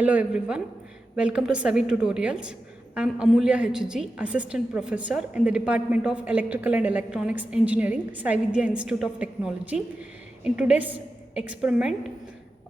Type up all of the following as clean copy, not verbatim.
Hello everyone, welcome to Savi Tutorials. I am Amulya HG, Assistant Professor in the Department of Electrical and Electronics Engineering, Sai Vidya Institute of Technology. In today's experiment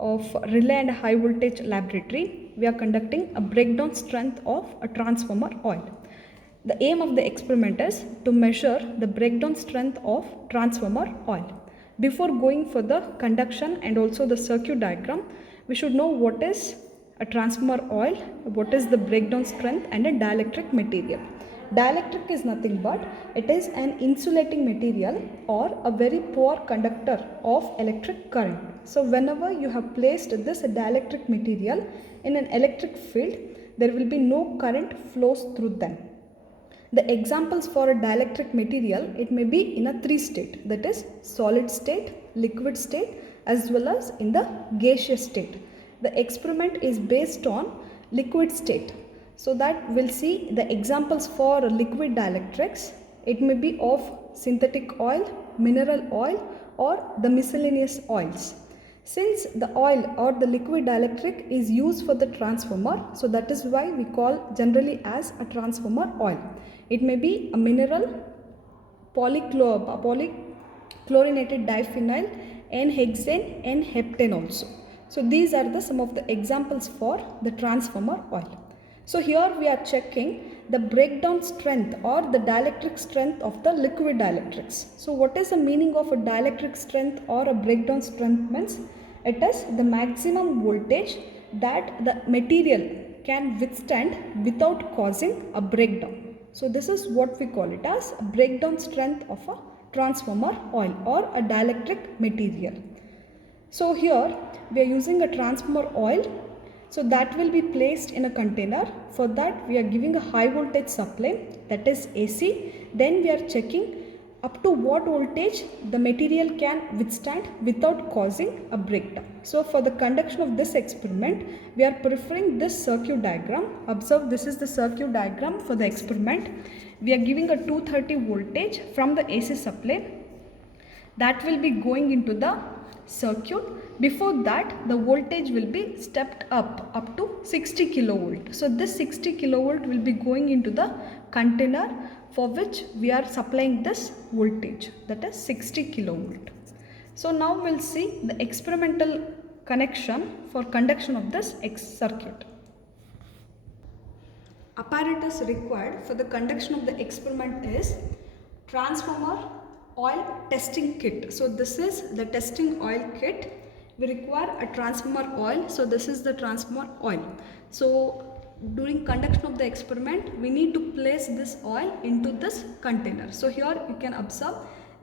of Relay and High Voltage Laboratory, we are conducting a breakdown strength of a transformer oil. The aim of the experiment is to measure the breakdown strength of transformer oil. Before going for the conduction and also the circuit diagram, we should know what is a transformer oil, what is the breakdown strength, and a dielectric material. Dielectric is nothing but it is an insulating material or a very poor conductor of electric current. So whenever you have placed this dielectric material in an electric field, there will be no current flows through them. The examples for a dielectric material, it may be in a three state, that is solid state, liquid state, as well as in the gaseous state. The experiment is based on liquid state. So that we'll see the examples for liquid dielectrics. It may be of synthetic oil, mineral oil, or the miscellaneous oils. Since the oil or the liquid dielectric is used for the transformer, so that is why we call generally as a transformer oil. It may be a mineral, polychlorinated diphenyl, N-hexane, N-heptane also. So these are some of the examples for the transformer oil. So here we are checking the breakdown strength or the dielectric strength of the liquid dielectrics. So what is the meaning of a dielectric strength or a breakdown strength means? It is the maximum voltage that the material can withstand without causing a breakdown. So this is what we call it as a breakdown strength of a transformer oil or a dielectric material. So here we are using a transformer oil. So that will be placed in a container. For that we are giving a high voltage supply, that is AC. Then we are checking up to what voltage the material can withstand without causing a breakdown. So for the conduction of this experiment, we are preferring this circuit diagram. Observe, this is the circuit diagram for the experiment. We are giving a 230 voltage from the AC supply that will be going into the circuit. Before that, the voltage will be stepped up to 60 kilovolt. So this 60 kilovolt will be going into the container for which we are supplying this voltage, that is 60 kilovolt. So now we'll see the experimental connection for conduction of this circuit. Apparatus required for the conduction of the experiment is transformer oil testing kit. So this is the testing oil kit. We require a transformer oil. So this is the transformer oil. So during conduction of the experiment, we need to place this oil into this container. So here you can observe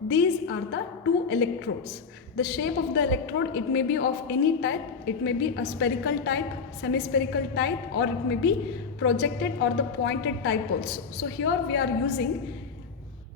these are the two electrodes. The shape of the electrode, it may be of any type. It may be a spherical type, semi-spherical type, or it may be projected or the pointed type also. So here we are using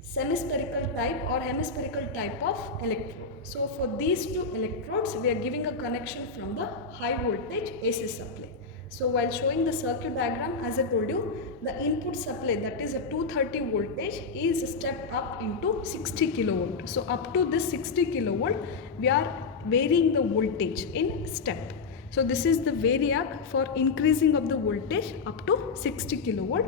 semi-spherical type or hemispherical type of electrode. So for these two electrodes, we are giving a connection from the high voltage AC supply. So while showing the circuit diagram, as I told you, the input supply, that is a 230 voltage, is stepped up into 60 kilovolt. So up to this 60 kilovolt, we are varying the voltage in step. So this is the variac for increasing of the voltage up to 60 kilovolt,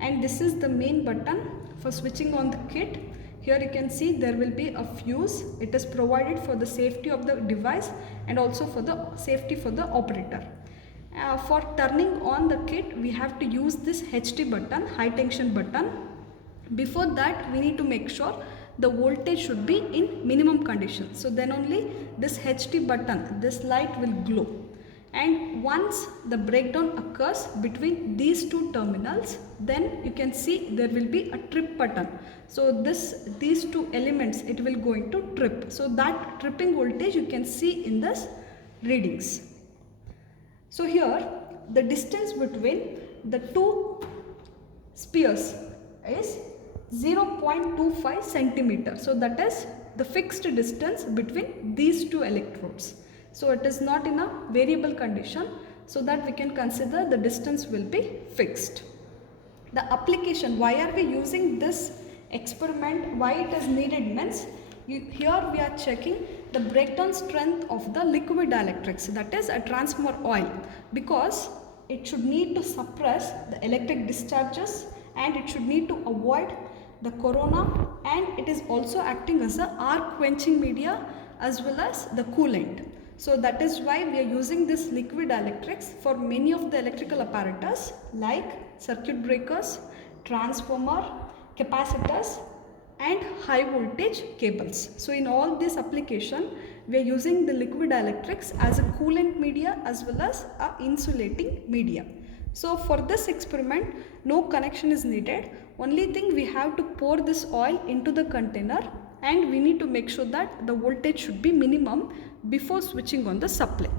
and this is the main button for switching on the kit. Here you can see there will be a fuse. It is provided for the safety of the device and also for the safety for the operator. For turning on the kit, we have to use this HT button, high tension button. Before that, we need to make sure the voltage should be in minimum condition. So then only this HT button, this light will glow. And once the breakdown occurs between these two terminals, then you can see there will be a trip button. So these two elements, it will going to trip. So that tripping voltage you can see in this readings. So here the distance between the two spheres is 0.25 centimeter. So that is the fixed distance between these two electrodes. So it is not in a variable condition, so that we can consider the distance will be fixed. The application, why are we using this experiment, why it is needed means, here we are checking the breakdown strength of the liquid dielectrics, that is a transformer oil, because it should need to suppress the electric discharges and it should need to avoid the corona, and it is also acting as a arc quenching media as well as the coolant. So that is why we are using this liquid dielectrics for many of the electrical apparatus like circuit breakers, transformer, capacitors and high voltage cables. So in all this application we are using the liquid dielectrics as a coolant media as well as a insulating media. So for this experiment no connection is needed. Only thing, we have to pour this oil into the container and we need to make sure that the voltage should be minimum before switching on the supply.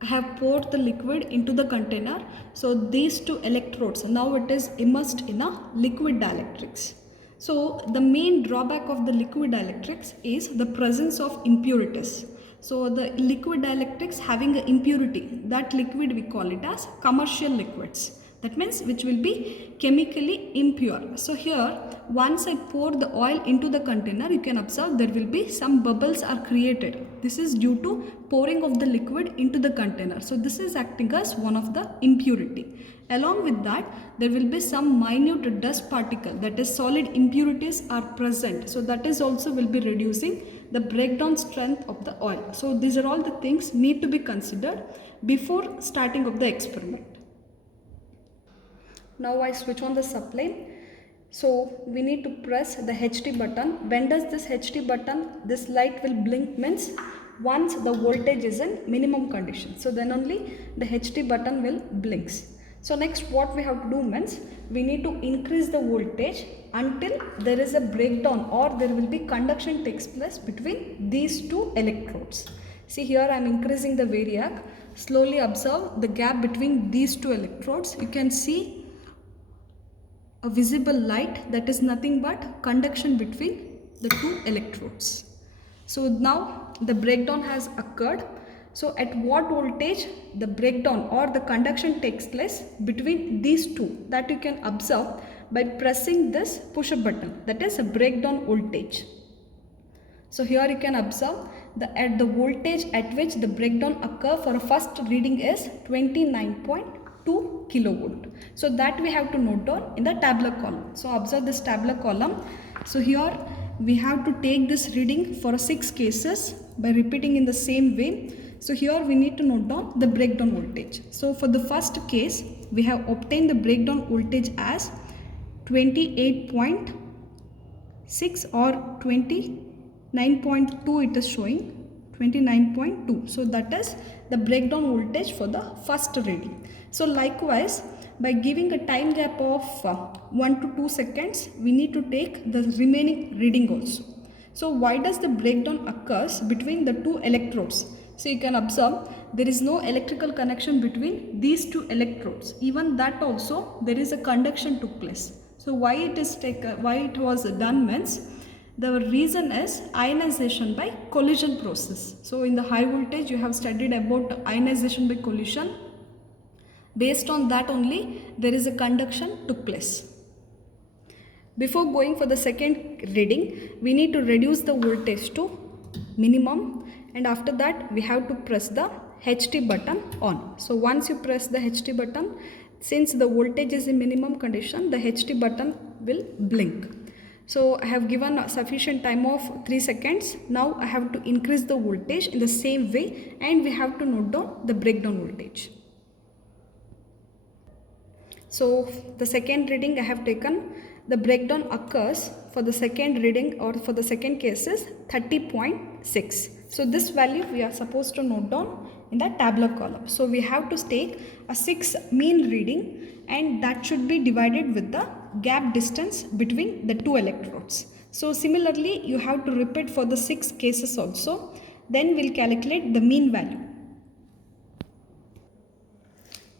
I have poured the liquid into the container. So these two electrodes, now it is immersed in a liquid dielectrics. So the main drawback of the liquid dielectrics is the presence of impurities. So the liquid dielectrics having an impurity, that liquid we call it as commercial liquids. That means which will be chemically impure. So here once I pour the oil into the container, you can observe there will be some bubbles are created. This is due to pouring of the liquid into the container. So this is acting as one of the impurity. Along with that there will be some minute dust particle, that is solid impurities are present. So that is also will be reducing the breakdown strength of the oil. So these are all the things need to be considered before starting of the experiment. Now I switch on the supply. So we need to press the HT button. When does this HT button, this light will blink, means once the voltage is in minimum condition. So then only the HT button will blinks. So next what we have to do means we need to increase the voltage until there is a breakdown or there will be conduction takes place between these two electrodes. See here I am increasing the variac. Slowly observe the gap between these two electrodes. You can see a visible light, that is nothing but conduction between the two electrodes. So now the breakdown has occurred. So at what voltage the breakdown or the conduction takes place between these two, that you can observe by pressing this push up button, that is a breakdown voltage. So here you can observe at the voltage at which the breakdown occur for a first reading is 29.2 kilovolt. So that we have to note down in the tabular column. So observe this tabular column. So here we have to take this reading for 6 cases by repeating in the same way. So here we need to note down the breakdown voltage. So for the first case we have obtained the breakdown voltage as 28.6 or 29.2 it is showing. 29.2. So that is the breakdown voltage for the first reading. So likewise by giving a time gap of 1 to 2 seconds we need to take the remaining reading also. So why does the breakdown occurs between the two electrodes? So you can observe there is no electrical connection between these two electrodes. Even that also there is a conduction took place. So why it was done means the reason is ionization by collision process. So in the high voltage you have studied about ionization by collision. Based on that only there is a conduction took place. Before going for the second reading we need to reduce the voltage to minimum, and after that we have to press the HT button on. So once you press the HT button, since the voltage is in minimum condition, the HT button will blink. So I have given a sufficient time of 3 seconds. Now I have to increase the voltage in the same way and we have to note down the breakdown voltage. So the second reading I have taken, the breakdown occurs for the second reading or for the second case is 30.6. So this value we are supposed to note down in the tabular column. So we have to take a 6 mean reading and that should be divided with the gap distance between the two electrodes. So similarly you have to repeat for the 6 cases also. Then we'll calculate the mean value.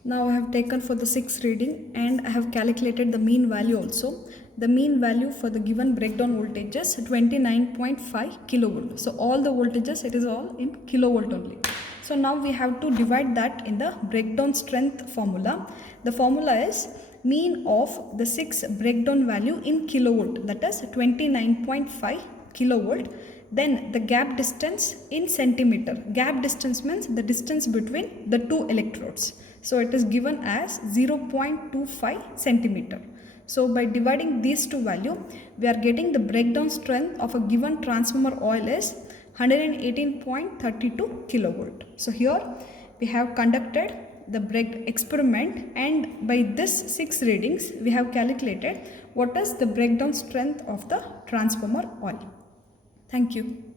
Now I have taken for the 6th reading and I have calculated the mean value also. The mean value for the given breakdown voltage is 29.5 kilovolt. So all the voltages, it is all in kilovolt only. So now we have to divide that in the breakdown strength formula. The formula is mean of the 6 breakdown value in kilovolt, that is 29.5 kilovolt. Then the gap distance in centimeter. Gap distance means the distance between the two electrodes. So it is given as 0.25 centimeter. So by dividing these two values, we are getting the breakdown strength of a given transformer oil is 118.32 kilovolt. So here we have conducted the experiment, and by this 6 readings we have calculated what is the breakdown strength of the transformer oil. Thank you.